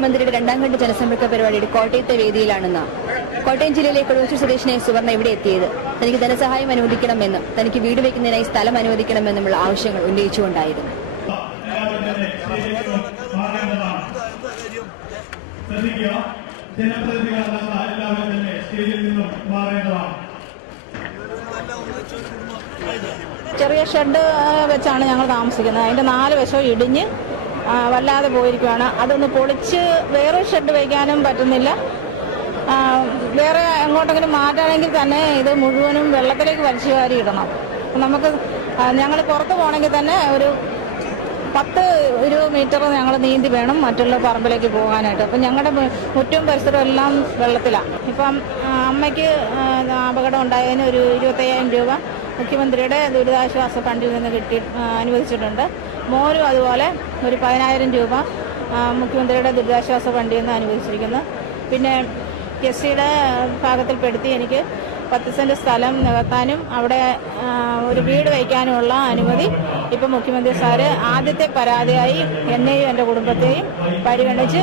മുഖ്യമന്ത്രിയുടെ രണ്ടാം ഘട്ട ജനസമ്പർക്ക പരിപാടിയുടെ കോട്ടയത്തെ വേദിയിലാണെന്ന്. കോട്ടയം ജില്ലയിലെ കൊടുവച്ചൂർ സ്വദേശിനെ സുവർണ ഇവിടെ എത്തിയത് തനിക്ക് ധനസഹായം അനുവദിക്കണമെന്നും തനിക്ക് വീട് വയ്ക്കുന്നതിനായി സ്ഥലം അനുവദിക്കണമെന്നുമുള്ള ആവശ്യങ്ങൾ ഉന്നയിച്ചുകൊണ്ടായിരുന്നു. ചെറിയ ഷെഡ് വെച്ചാണ് ഞങ്ങൾ താമസിക്കുന്നത്. അതിന്റെ 4 വശവും ഇടിഞ്ഞ് വല്ലാതെ പോയിരിക്കുകയാണ്. അതൊന്ന് പൊളിച്ച് വേറെ ഷെഡ് വയ്ക്കാനും പറ്റുന്നില്ല. വേറെ എങ്ങോട്ടെങ്കിലും മാറ്റാണെങ്കിൽ തന്നെ ഇത് മുഴുവനും വെള്ളത്തിലേക്ക് വലിച്ചു വാരി ഇടണം. നമുക്ക് ഞങ്ങൾ പുറത്ത് പോകണമെങ്കിൽ തന്നെ ഒരു 10-20 മീറ്റർ ഞങ്ങൾ നീന്തി വേണം മറ്റുള്ള പറമ്പിലേക്ക് പോകാനായിട്ട്. അപ്പം ഞങ്ങളുടെ മുറ്റും പരിസരവും എല്ലാം വെള്ളത്തിലാണ്. ഇപ്പം അമ്മയ്ക്ക് അപകടം ഉണ്ടായതിന് ഒരു 25,000 രൂപ മുഖ്യമന്ത്രിയുടെ ദുരിതാശ്വാസ ഫണ്ടിൽ നിന്ന് അനുവദിച്ചിട്ടുണ്ട്. മോനും അതുപോലെ ഒരു 10,000 രൂപ മുഖ്യമന്ത്രിയുടെ ദുരിതാശ്വാസ ഫണ്ടിൽ നിന്ന് അനുവദിച്ചിരിക്കുന്നു. പിന്നെ എസ്.സിയുടെ ഭാഗത്തിൽപ്പെടുത്തി എനിക്ക് 10 സെന്റ് സ്ഥലം നികത്താനും അവിടെ ഒരു വീട് വയ്ക്കാനുമുള്ള അനുമതി ഇപ്പം മുഖ്യമന്ത്രി സാറ് ആദ്യത്തെ പരാതിയായി എന്നെയും എൻ്റെ കുടുംബത്തെയും പരിഗണിച്ച്